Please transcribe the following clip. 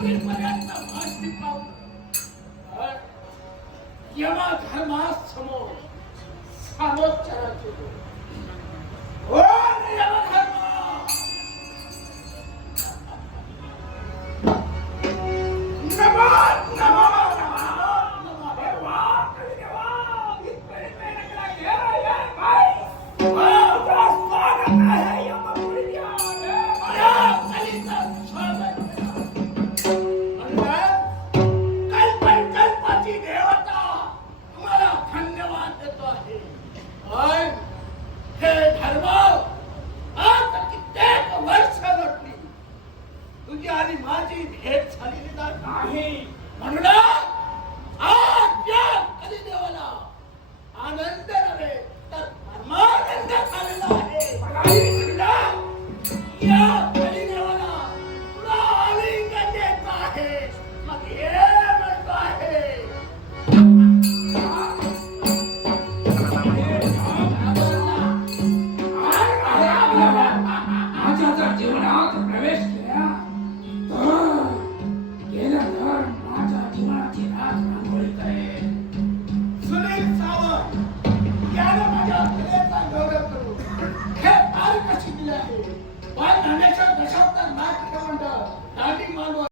জীবনের পরে একটা মাসি পাও ইয়ামা ধর্মাশ্রম সামত চারা চলবে खेप झालेली नाही म्हणून कधी देवाला आनंद नव्हे तर परमानंद झालेला आहे या कधी देवाला तुला आलिंगन देत आहे मग हे म्हणतो आहे प्रवेश